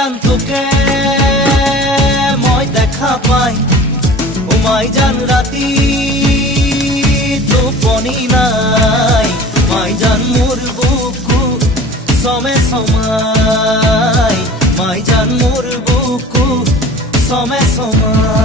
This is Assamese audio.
জান তোকে মই দেখা পাই ও মাই জান রাতি টোপনি নাই মাই জান মোর বুকু সমে সমাই মাই জান মোর বুকু সমে সমাই